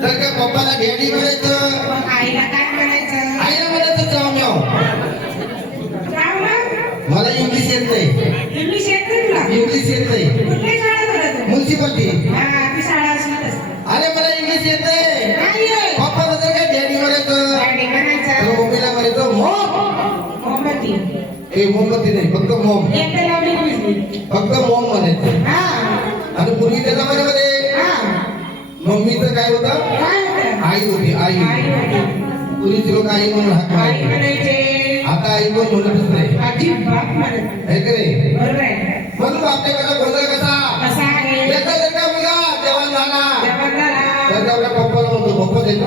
जर का पप्पाला डॅडी म्हणायचं, मग आईला काय म्हणायचं? आईला म्हणायचं चाव म्याव. काय मग? मला इंग्लिश येत नाही. इंग्लिश येत नाही तुला? इंग्लिश येत नाही. कुठल्या शाळेत होता तू? म्युन्सिपालिटी. हा, ती शाळा असणार असते. अरे मला इंग्लिश येत नाही. नाही येत. पप्पाला जर का डॅडी म्हणायचं, डॅडी म्हणायचं. तर मम्मीला म्हणायचं मॉम. मोमबत्ती. हे मोमबत्ती नाही, फक्त मॉम. एकदा लावली मुलगी. फक्त मॉम म्हणायचं. हा. आणि पूर्वी त्याच्या मध्ये हा. मम्मीचं काय होतं? काय होतं? आई होती, आई. आई होती. पूर्वीचे लोक आई म्हणून हाक आई मारायचे. म्हणायचे. आता आई पण म्हणतच नाही. अजिबात म्हणत नाही. आहे का नाही? बरोबर आहे. म्हणून आपल्याकडे गोंधळ कसा? कसा आहे? याचा जर का मुलगा जवान झाला जवान झाला. तर आपल्या पप्पाला म्हणतो, पप्पा देतो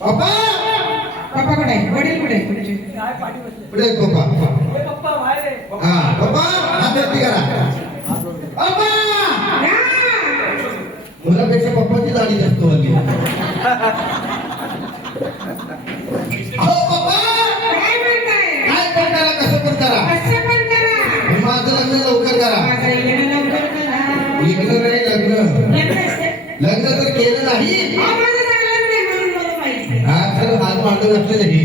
पप्पा. पप्पा कुठे आहे? वडील कुठे आहे? कुठे? पुढे आहेत पप्पा. हा पप्पा हात वरती करा. पप्पा. हा. मुलापेक्षा पप्पाची दाढी जास्त वाढली. अहो पप्पा काय म्हणताय? काय पण करा, कसं पण करा, कसं पण करा. माझं लग्न लवकर करा. माझं येणं लवकर करा. लग्न नाही, लग्न येत असते. लग्न जर केलं नाही, अहो, माझं झालंच नाही म्हणून मला माहिती. हा तर आज मांडव घातलं नाही.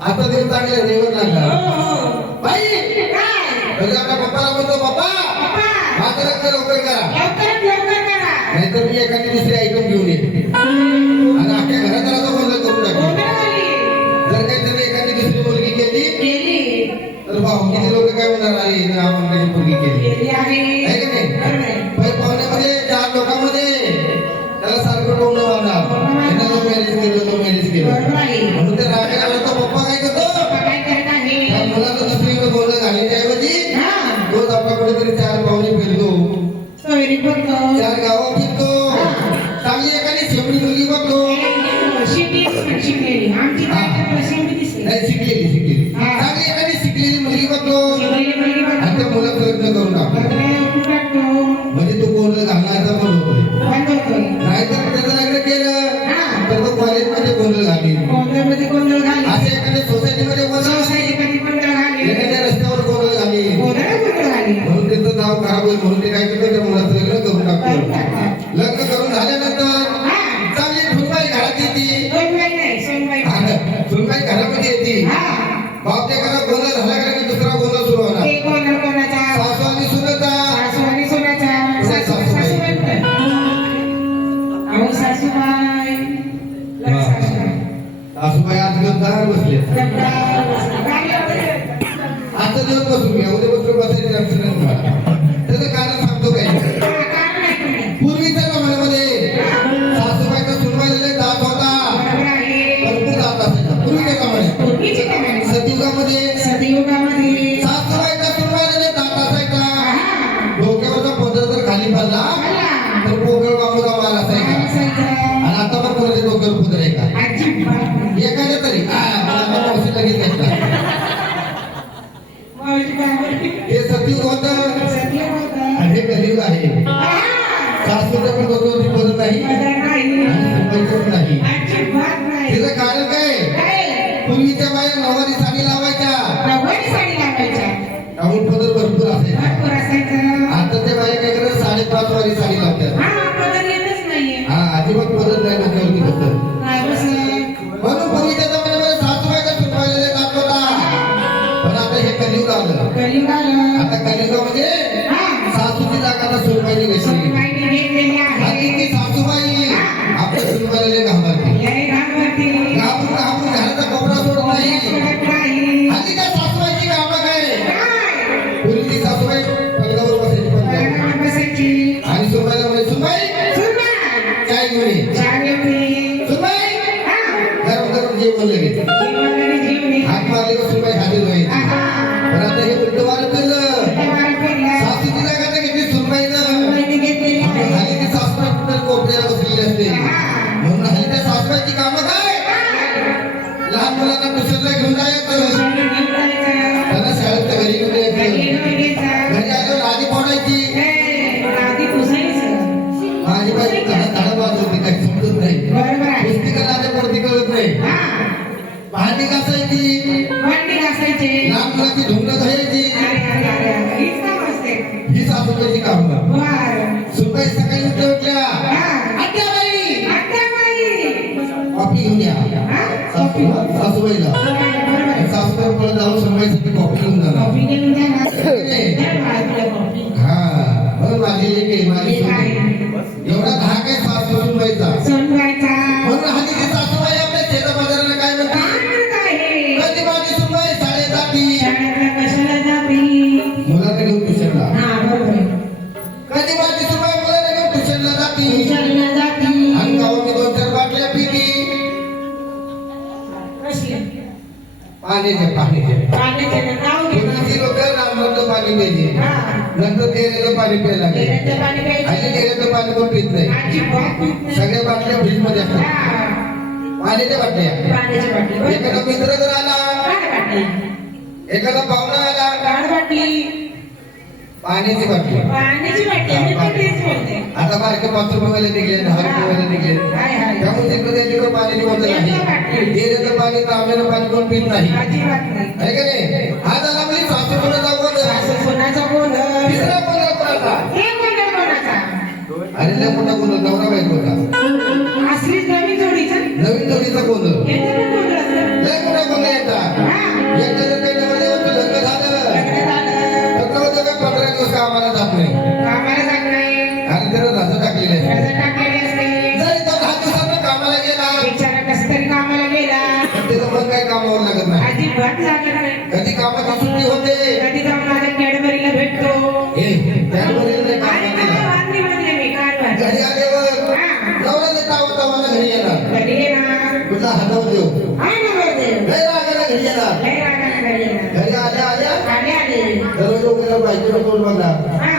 आता देव चांगले देवर हो, लागला. हो. बाई काय? म्हणजे आपल्या पप्पाला म्हणतो, पप्पा पप्पा, माझं लग्न लवकर करा, लवकरात लवकर करा. नाहीतर मी एखादी दुसरी आयटम घेऊन येते आणि अख्ख्या घरात आला तो गोंधळ करून टाकेल. गोंधळ झाली. जर काही त्याने एखादी दुसरी मुलगी केली गेली. तर किती लोक काय म्हणणार, अरे हिने आपण मुलगी केली. गेली आहे. आहे का नाही? बरोबर आहे. पण पाहुण्यामध्ये 4 लोकांमध्ये त्याला सारखं टोमणं वाढणार, त्यानं लव्ह मॅरेज केलं, लव्ह मॅरेज केलं. बरोबर आहे. म्हणून त्या रागाला तो पप्पा काय करतो, पप्पा काय करत आहे? त्या मुलाला दुसरीकडे गोंधळ घालण्याऐवजी हा. रोज आपल्या कुठेतरी 4 पाहुणे फिरतो, सोयरी बघतो. 4 गावं फिरतो, चांगली एखादी शेवटी मुलगी बघतो. शिकली शिकलेली. आमची काय तर शिकली दिसते. नाही शिकलेली, शिकलेली हा. चांगली एखादी शिकलेली मुलगी बघतो शिकलेली मुलगी बघतो. आणि त्या मुलं प्रयत्न करून टाकतो. बरोबर टाकतो. म्हणजे तो गोंधळ घालण्याचा पण होतोय. बंद होतोय. नाहीतर त्याचं लग्न केलं हा. तर तो कॉलेजमध्ये गोंधळ घाली, गोंधळमध्ये गोंधळ घाली. असे एखाद्या सोसायटीमध्ये गोंधळ घाली, सोसायटीमध्ये गोंधळ घाली. एखाद्या रस्त्यावर गोंधळ घाली, गोंधळ घाली. म्हणून त्याचं नाव खराब होईल. म्हणून ते काय करतो, त्या मुलाचं लग्न करून करून टाकतो. टाकतात. लग्न करून झाल्यानंतर हा. चांगली सुनबाई घरात येते. सोनबाई नाही, सोनबाई. सुनबाई घरामध्ये येते. हा. बापच्या घरात गोंधळ झाला का की दुसरा गोंधळ सुरू होणार. ते गोंधळ कोणाचा? सासू आणि सुनेचा. सासू आणि सोनाचा. सासू सासू म्हणतात. अहो सासूबाई. लग सासूबाई. सासूबाई आज गद्दार बसले. गप्पा बसले. गाडी आवडते. आजचा दिवस बसून घ्या, उद्या बसून बसायची अडचण नाही तुम्हाला. त्याचं कारण सांगतो काय. हा, कारण आहे तुम्ही. पूर्वीच्या जमान्यामध्ये सासूबाईचा सुनबाईला दात होता, बरोबर आहे. भरपूर दात असायचा पूर्वीच्या जमान्यात. पूर्वीची जमाने. सतयुगामध्ये सतयुगामध्ये. सासूबाईचा सुनबाईला दात असायचा. हा. डोक्यावरचा पदर जर खाली पडला मला. तर पोकळ बाबूचा माल असायचा. असायचं. आणि आता पण कोणाच्या डोक्यावर पदर आहे का? अजिबात नाही. एखाद्या तरी मला मावशी लगेच घेतला. मावशी बाबाची. हे सतयुग होतं सतयुग होतं. आणि हे कलियुग आहे. हा. सासूच्या पण डोक्यावरची पदर नाही बदल नाही. आणि सुनबाईचं पण नाही. अजिबात नाही. त्याचं कारण काय? काय? पूर्वीच्या बाया नऊवारी साडी लावायच्या, नऊवारी साडी लावायच्या. त्यामुळे पदर भरपूर असायचा. भरपूर असायचं. आता त्या बाया काय करतात, 5.5 वारी साडी लावतात. हा, पदर येतच नाहीये. हा अजिबात पदर नाही डोक्यावरती बसत. काय बसलं? म्हणून पूर्वीच्या जमान्यामध्ये सासूबाईचा सुनबाईला दात होता. पण आता हे कलियुग आलं. कलियुग आलं. आता कलियुगामध्ये हा. सासूची जागा आता सुनबाईने घेतली. सोनबाईने घेतलेली आणि आहे. ती सासूबाई आपल्या सुनबाईला घाबरते. लय घाबरते. घाबरून घाबरून घराचा कपडा सोडत नाही. सोडत नाही. हल्ली काय सासूबाईची कामं काय? काय? पूर्वीची सासूबाई पलंगावर बसायची पलंगावर. पलंगावर बसायची. आणि सुनबाईला म्हणे, सुनबाई सुनबाई. काय घेऊन ये. चहा घेतली. सुनबाई हा. गरम गरम जेवण लगेच. जेवणाला जेवली. हात मारले का सुनबाई हाजीर व्हायची. आहा. पण आता हे उलट वारं केलं. तेव्हा फिरला. सासूची जागा तर घेतली सुनबाईनं. सोनबाईने घेतलेली आपण आहे. हल्ली ती सासूबाई कुठं कोपऱ्याला बसलेली असते. म्हणून हल्ली त्या सासूबाईची कामं काय? लहान मुलांना ट्युशनला घेऊन जायचं, त्यांना शाळेत घरी घेऊन यायचं, घरी आल्यावर आधी पोडायची. माझी बाई धडा वाजवते, काही समजत नाही. पुस्तिका नात्यावरती कळत नाही. भांडी घासायची, लहान मुलाची धुंड धुवायची. ही सासूबाईची कामं. सुनबाई सकाळी उठल्या, आत्याबाई सासूने हा? कॉफी. सासूबाईला बरोबर आहे. सासूबाई परत जाऊन समजायची कॉफी घेऊन जाणार कॉफी घेऊन द्या ना. द्या मला तुला कॉफी. हा म्हणून माझी लेक आहे, माझी हे सून काय? आहे. एवढा धाक आहे सासू सुनबाईचा. सोनबाईचा. म्हणून हल्लीची सासूबाई आपल्या शेजापाजाराला काय म्हणते? काय म्हणत आहे? कधी माझी सुनबाई शाळेत जाती, शाळेतला कशाला जाती? मुलांना घेऊन ट्युशनला. हा, बरोबर आहे. कधी माझी सुनबाई मुलांना घेऊन ट्युशनला जाती ट्युशनला जाती. आणि गावात 2-4 बाटल्या पिती. कसली? पाण्याचे पाण्याचे नाव घे. पूर्वीची लोक नामवंत पाणी प्यायचे, हा. नंतर तेरेचं पाणी प्यायला लागले. तेलाचं पाणी प्यायचं. आणि तेरेचं पाणी कोण पित नाही. अजिबात पीत नाही. सगळ्या बाटल्या फ्रीज मध्ये असतात, हा. पाण्याच्या बाटल्या. पाण्याची बाटली. बरोबर. एखादा मित्र जर आला, काय बाटली? एखादा पाहुणा आला, गाड बाटली. पाण्याची बाटली. पाण्याची बाटली. मी पण तेच बोलते. आता बारके 5 रुपये निघले, 10 रुपये निघले. हाय, हाय. त्यामुळे तिकडे त्यांच्याकडे पाण्याची बॉटल आहे. तेरेचं पाणी, तांब्याचं पाणी कोण पित नाही, अजिबात नाही. आहे का नाही? आज आला म्हणजे सासू कोणाचा बोल, सासू कोणाचा गोंधळ? तिसरा कोणाला कोणाचा. हे गोंधळ कोणाचा? अरे लय मोठा गोंधळ, नवरा बायकोचा. असलीच नवीन जोडीचा? नवीन जोडीचा गोंधळ, याचं पण गोंधळ असतं. लय मोठा गोंधळ येतात. हा. एकदा जर काही नवरदेवाचं लग्न झालं, लग्न झालं. तर नवरदेव काय 15 दिवस कामाला जात नाही, कामाला जात नाही. कारण त्याला धाचं टाकलेलं आहे. कर्ज टाकलेले असते. जर तो 10 दिवसानं कामाला गेला, बिचारा कसं तरी कामाला गेला. तर त्याचं मन काही कामावर लागत नाही. अजिबात लागत नाही. कधी कामाची सुट्टी होते, कधी जाऊन माझ्या कॅडबरीला भेटतो. हे त्यावर नाही काम आणि मला केलं. वांदे म्हणले मी काय वांदे? घरी आल्यावर हा. नवऱ्याचं तावता मला घरी येणार, घरी येणार. तुझा हातावर देऊ, हा ना बरोबर. लय रागाला घरी येणार. लय रागाला घरी येणार. घरी आल्या आल्या आले आले. दररोज वगैरे बायकोला तोंड बघणार, हा.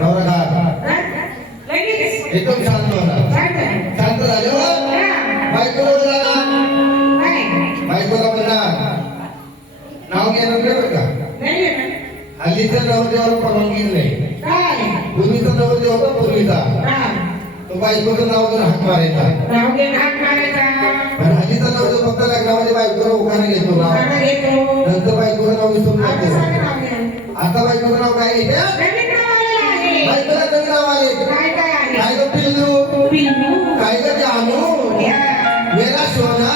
नवरा घात हा? लगेच. एकदम शांत होणार. काय काय? शांत झाल्यावर हा. बायकोला बोलणार, काय? बायकोला बोलणार, नाव घेणार नाही बरं का. नाही नाही. हल्लीचा नवरदेवाला परवानगी नाही. काय? पूर्वीचा नवरदेव होता पूर्वीचा, हा. तो बायकोचं नाव घेऊन हाक मारायचा. नाव घेऊन हात मारायचा. पण हल्लीचा नवरदेव फक्त लग्नामध्ये बायकोला उखाणे घेतो नाव, गाणं घेतो. नंतर बायकोचं नाव विसरून आता जातो. सांगा नाव घ्या. आता बायकोचं नाव काय घेते? नवीन नाव आलेलं आहे. बायकोला नवीन नाव आले. काय काय आहे? काय गं पिल्लू, पिल्लू. काय गं जानू, या. मेरा सोना,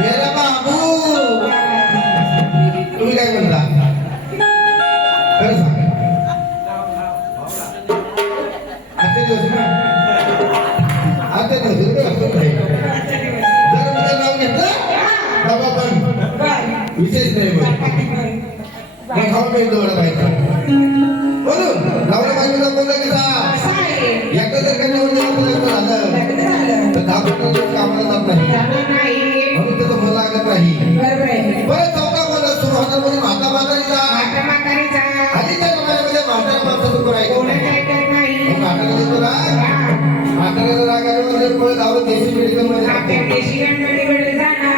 मेरा बाबू. तुम्ही काय म्हणता? खरं सांगा. आजचे दिवस ना, आजचे दिवस ना, असंच आहे. जर तुझं नाव घेतलं बाबा पण विशेष नाही मग खाऊन मिळतो एवढा पाहिजे. म्हणून नवरा बायकोला बोलला की असं आहे. एकदा जर काही नवरदेवाचं लग्न झालं लग्न झालं. तर 10-15 दिवस कामाला जात नाही, जाणार नाही. म्हणून त्याचं मन लागत नाही. बरोबर आहे. परत चौथा बोलला सुरू होणार म्हणजे म्हातारीचा. माता म्हातारीचा. आधीच्या जमान्यामध्ये म्हातारा माणसाचं कोण ऐकत कोणाचं नाही. ऐकत नाही. मग म्हातारा देतो का? हा. म्हाताऱ्याला रागामध्ये पळत आवत देशी मेडिकलमध्ये आपल्या जातो. देशी गणपतीकडे जाणार.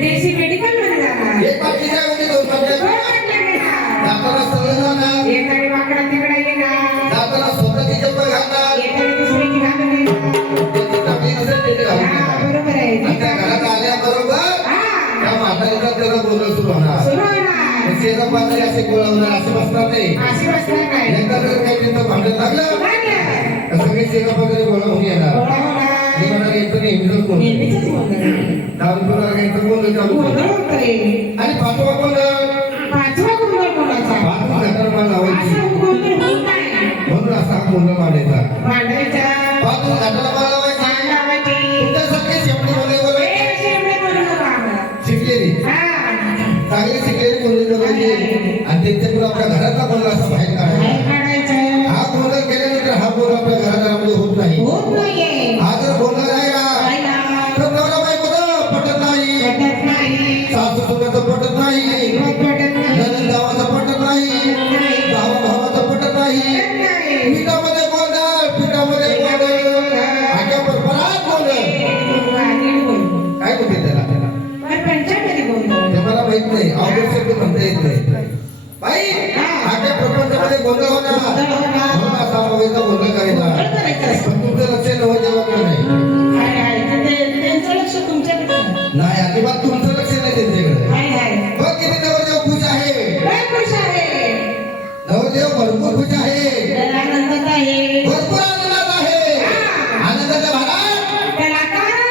देशी मेडिकलमध्ये जाणार. एक बाटलीच्या ऐवजी 2 बाटल्या. वाटलं घेणार. जाताना सरळ जाणार, एकाने वाकडा तिकडा येणार. जाताना स्वतःची चप्पल घालणार, एकाने दुसऱ्याची घालून येणार. त्याची चांगली नसेल त्याची घालून हा, येणार. बरोबर आहे. आणि त्या घरात आल्याबरोबर हा. त्या म्हातारीचा त्याला बोलणं सुरू होणार. सुरू होणार. शेजापाजारी असे बोलवणार, असे बसणार नाही. अशी बसणार नाही. एकदा जर काही त्यांचं भांडण लागलं लागलं. तर सगळे शेजापाजारी बोलावून येणार. गोळा होणार. आणि मला घ्यायचं नेहमीच कोण नेहमीचंच गोंधळ. दारू पिणार घ्यायचं कोण चालू गोंधळ होतोय. आणि पाचवा कोण पाचवा गोंधळ कोणाचा? पाच घाटाला मला लावायची, असं गोंधळ होत नाही. म्हणून असा हा गोंधळ मांडायचा. भांडायचा. पाच घाटाला मला लावायची. भांड लावायची. तुमच्यासारखे शेपटीमध्ये बोलायचे, ए, शेवटे बोलू नका आम्हाला. शिकलेली हा. चांगली शिकलेली गोंधळ बोलायची आणि त्यांच्याकडून आपल्या घरातला गोंधळ असा बाहेर बाहेर काढायचा. काढायचं. हा गोंधळ केल्यानंतर हा गोंधळ आपल्या घराघरामध्ये होत नाही. होत नाहीये. हा जर गोंधळ राहिला राहिला. तर नवरा बायकोचं पटत नाही, पटत नाही. सासू सुनाचं पटत नाही, पटत नाही. नंदन गावाचं पटत नाही, भावा भावाचं पटत नाही. पटत नाही. पिठामध्ये गोंधळ, पिठामध्ये गोंधळ, आख्या परपरात गोंधळ. नीट बोल. काय म्हणते त्याला? पण पंचामध्ये गोंधळ. ते मला माहित नाही, अवघड शब्द म्हणता येत नाही. बाई आख्या प्रपंचामध्ये गोंधळ होणार, म्हणून असा हवेचा गोंधळ करायचा. गोंधळ करायचं असतं. पण तुमचं लक्ष नवरदेवाकडे नाही. आहे, आहे. त्यांचं लक्ष तुमच्याकडे आहे. नाही, अजिबात तुमचं लक्ष नाही त्यांच्याकडे. आहे, आहे. बघ किती नवरदेव खुश आहे, लय खुश आहे. नवरदेव भरपूर खुश आहे, त्याला आनंदात आहे. भरपूर आनंदात आहे. हा. आनंदाच्या भारात त्याला कारण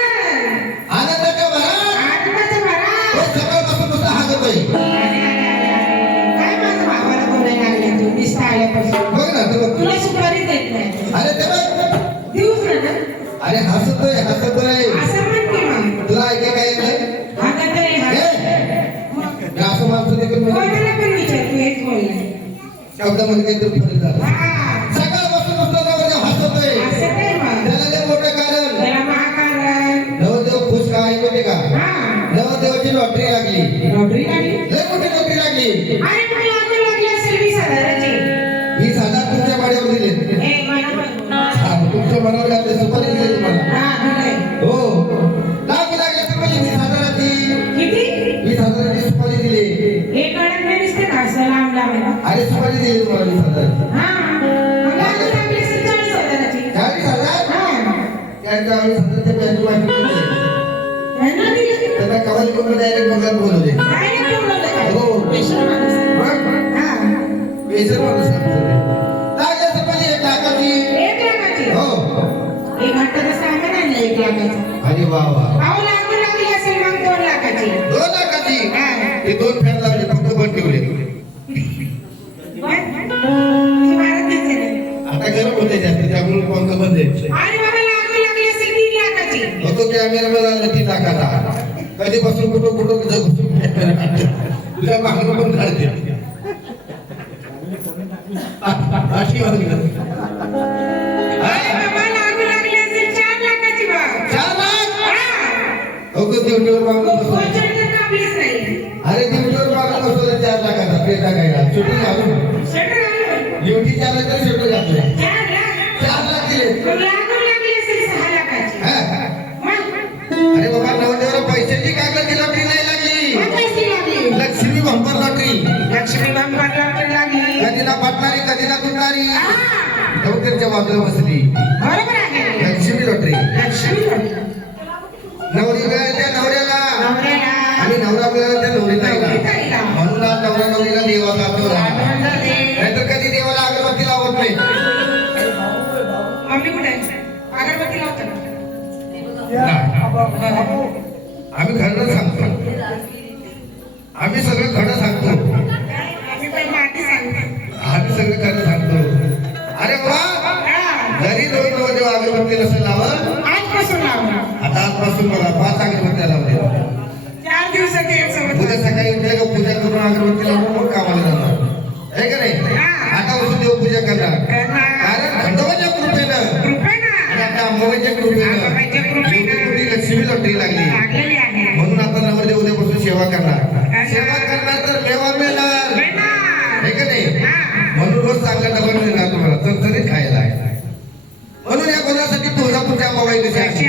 म्हणत अरे हसतोय हसतोय असं म्हणते मग तुला ऐका काय येतंय? हातात आहे, मी असं माणसं देखील म्हणजे कोणाला पण विचार तू हेच बोललाय शब्दामध्ये काहीतरी फरक झाला हा सकाळपासून पुस्तकामध्ये हसतोय असं काय मग त्याला लय मोठं कारण त्याला महाकारण नवदेव खुश का आहे माहिती का हा नवदेवाची लॉटरी लागली नोकरी लागली लय मोठी लॉटरी लागली आणि तुला आता लागली असेल 20,000ची 20,000 तुमच्या माड्यावर दिले ए मला पण तुमच्या मनावर घातले सुपारी दिली तुम्हाला हा दिलंय. हो लागले तुम्हाला 20,000ची किती 20,000ची सुपारी दिली एक अडक नाही दिसते का असं लांब लावायला अरे सुपारी दिली तुम्हाला 20,000 हा मग अजून लागली असेल 40,000ची 40,000 हा त्या 40,000 ते बँक माहिती यांना दिलं त्यांना कमाल करून डायरेक्ट बंगाल बोलवले काय नाही बोलवलं काय हो. पेशल माणूस हा बेसर माणूस लागले सुपारी 1 लाखाची 1 लाखाची हो एक घंटा सामान आणलं 1 लाखाचं अरे वा वा अहो लागली असेल मग 2 लाखाची 2 लाखाची हा ते 2 फॅन लावले फक्त बंद ठेवले भारत घेतले नाही आता गरम होते जास्त त्यामुळे पंख बंद आहे आणि बाबा लागली असेल 3 लाखाची होतो कॅमेरा मिळाला 3 लाखाचा कधीपासून कुठं तुझ्या मागणं पण काढते अशी वागली अरे बाबा लागली असेल 4 लाखाची बघ 4 लाख हा ओके ड्युटीवर मागून बसवलं कोणच्या काबलीच नाही अरे ड्युटीवर मागून बसवलं 4 लाखाचा पेटा टाकायला शेवटी घालून शटर घालून ड्युटी चालत तर शेवटी घातले 4 लाख 4 लाख दिले मग लागली असेल 6 लाखाची हा? मग अरे बाबा नवदेवाला पैशाची कागदाची लॉटरी नाही लागली मग कशी लागली लक्ष्मी बंपर लॉटरी लक्ष्मी बांबाला लागली कधी ना पटणारी कधी ना तुटणारी हा लवकरच्या बाजूला बसली बरोबर आहे लक्ष्मी लॉटरी लक्ष्मी लागली. नवरी मिळाली त्या नवऱ्याला नवऱ्याला आणि नवरा मिळाला त्या नवरीताईला नवरीताईला. म्हणून आज नवरा नवरीला देवा जातो आठवण झाली. नाहीतर कधी देवाला अगरबत्ती लावत नाही मम्मी कुठे आहे? अगरबत्ती लावतो का? आम्ही खरं सांगतो आम्ही सगळं खरं सांगतो आम्ही पण माती सांगतो. आम्ही सगळं खरं सांगतो अरे वा हा. जरी रोज रोज अगरबत्ती नसेल लावत आजपासून लावणार. आता आजपासून बघा 5 अगरबत्त्या लावले 4 दिवसात एक सोबत. उद्या सकाळी उठले का पूजा करून अगरबत्ती लावून मग कामाला जाणार आहे का नाही आता उठून देवपूजा करणार कारण खंडोबाच्या कृपेनं कृपेनं. आणि आता अंबाबाईच्या कृपेनं अंबाबाईच्या कृपेनं. एवढी मोठी लक्ष्मी लॉटरी लागली लागलेली आहे. म्हणून आता नवरदेव उद्यापासून सेवा करणार सेवा करणार तर मेवा मिळणार मिळणार. आहे का नाही हा. म्हणून रोज चांगला डबल मिळणार तुम्हाला चणचणीत खायला म्हणून या कोणासाठी तुळजापूरच्या अंबाबाई कशी आहे